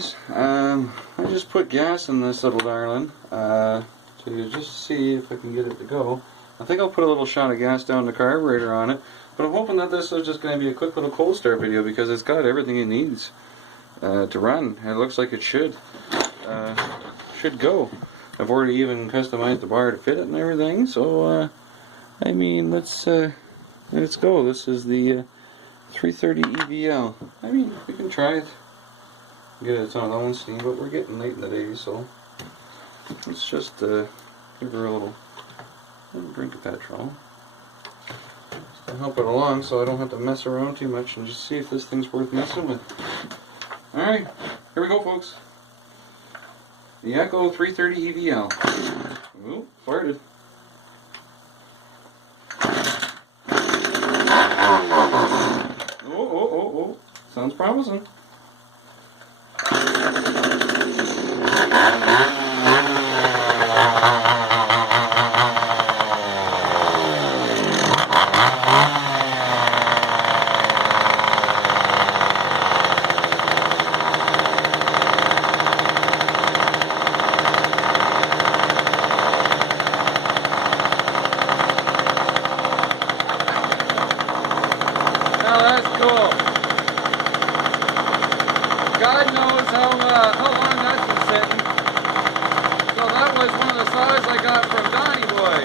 anyways, I just put gas in this little darling to just see if I can get it to go. I think I'll put a little shot of gas down the carburetor on it, but I'm hoping that this is just going to be a quick little cold start video because it's got everything it needs to run. It looks like it should go. I've already even customized the bar to fit it and everything, so I mean, let's go. This is the 330 EVL. I mean, we can try it. Get it on its own steam, but we're getting late in the day, so let's just give her a little drink of petrol. Just to help it along so I don't have to mess around too much and just see if this thing's worth messing with. Alright, here we go, folks. The Echo 330 EVL. Ooh, farted. Oh. Sounds promising. God knows how long that's been sitting. So that was one of the saws I got from Donnie Boy,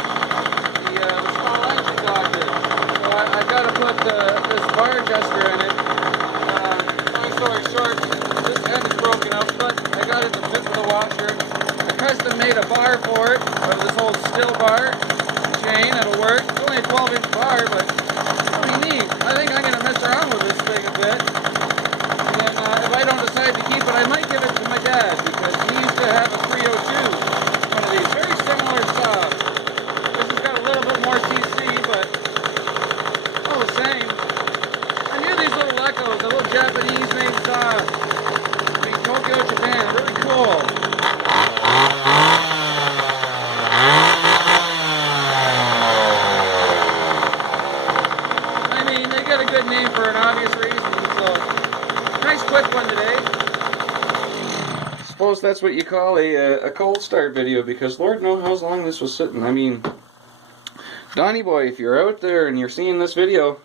the small action doctor. So I've got to put this bar adjuster in it. Long story short, this head is broken out, but I got it to fit with the washer. I custom made a bar for it, of this old steel bar chain. It'll work. It's only a 12-inch bar, but it's pretty neat. I think I'm going to mess around with this thing a bit. If I don't decide to keep it, I might give it to my dad because he used to have a 302, one of these very similar saws. This has got a little bit more cc, but all the same. I knew these little Echoes, a little Japanese-made saw, in Tokyo, Japan, really cool. I mean, they get a good name for an obvious reason, so. Nice quick one today. Suppose that's what you call a cold start video because Lord knows how long this was sitting. I mean, Donnie Boy, if you're out there and you're seeing this video,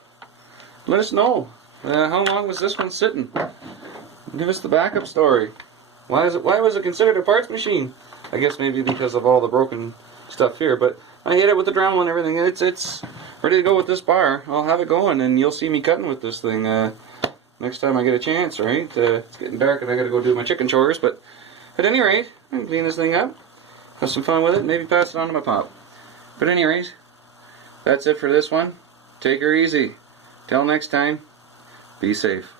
let us know. How long was this one sitting? Give us the backup story. Why was it considered a parts machine? I guess maybe because of all the broken stuff here, but I hit it with the Dremel and everything. It's ready to go with this bar. I'll have it going and you'll see me cutting with this thing. Next time I get a chance, right? It's getting dark and I gotta go do my chicken chores, but at any rate, I can clean this thing up, have some fun with it, maybe pass it on to my pop. But at any rate, that's it for this one. Take her easy. Till next time, be safe.